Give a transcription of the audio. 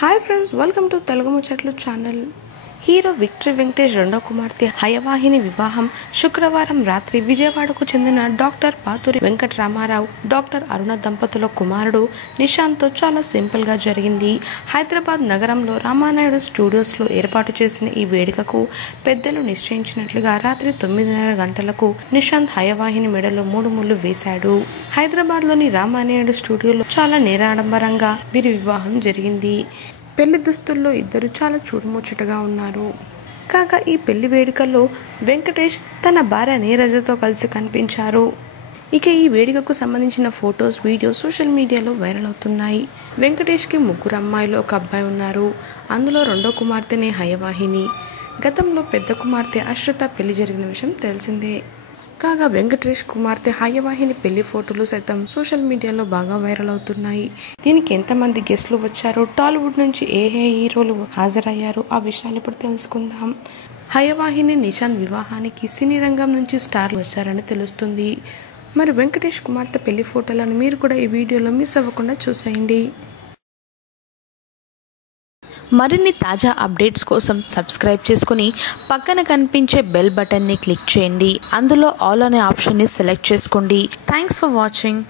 Hi friends, welcome to Telugu ముచ్చట్లు channel. Hero victory Venkatesh రెండో కుమార్తె హయవాహిని వివాహం శుక్రవారం రాత్రి విజయవాడకు చెందిన డాక్టర్ పాతూరి వెంకటరామారావు, డాక్టర్ అరుణ దంపతుల కుమారుడు నిశాంత్తో చాలా సింపుల్గా జరిగింది. హైదరాబాద్ నగరంలో రామానాయుడు స్టూడియోస్లో ఏర్పాటు చేసిన ఈ వేడుకకు పెద్దలు నిశ్చయించినట్లుగా రాత్రి 9:30 గంటలకు నిశాంత్ హయవాహిని మెడలో 3 ముళ్ళు వేశాడు. హైదరాబాద్లోని రామానాయుడు స్టూడియోలో చాలా నిరాడంబరంగా వీరి వివాహం జరిగింది. పెళ్లి దుస్తుల్లో ఇద్దరు చాలా చూడముచ్చటగా ఉన్నారు. కాగా ఈ పెళ్లి వేడుకల్లో వెంకటేష్ తన భార్య నీరజతో కలిసి కనిపించారు. ఇక ఈ వేడుకకు సంబంధించిన ఫొటోస్, వీడియోస్ సోషల్ మీడియాలో వైరల్ అవుతున్నాయి. వెంకటేష్కి 3 అమ్మాయిలు, 1 అబ్బాయి ఉన్నారు. అందులో రెండో కుమార్తెనే హయవాహిని. గతంలో పెద్ద కుమార్తె అశ్రిత పెళ్లి జరిగిన విషయం తెలిసిందే. కాగా వెంకటేష్ కుమార్తె హయవాహిని పెళ్లి ఫోటోలు సైతం సోషల్ మీడియాలో బాగా వైరల్ అవుతున్నాయి. దీనికి ఎంతమంది గెస్ట్లు వచ్చారో, టాలీవుడ్ నుంచి ఏ హీరోలు హాజరయ్యారో ఆ విషయాలు ఇప్పుడు తెలుసుకుందాం. హయవాహిని నిశాంత్ వివాహానికి సినీ రంగం నుంచి స్టార్లు వచ్చారని తెలుస్తుంది. మరి వెంకటేష్ కుమార్తె పెళ్లి ఫోటోలను మీరు కూడా ఈ వీడియోలో మిస్ అవ్వకుండా చూసేయండి. మరిన్ని తాజా అప్డేట్స్ కోసం సబ్స్క్రైబ్ చేసుకుని పక్కన కనిపించే బెల్ బటన్ని క్లిక్ చేయండి. అందులో ఆల్ అనే ఆప్షన్ని సెలెక్ట్ చేసుకోండి. Thanks for watching.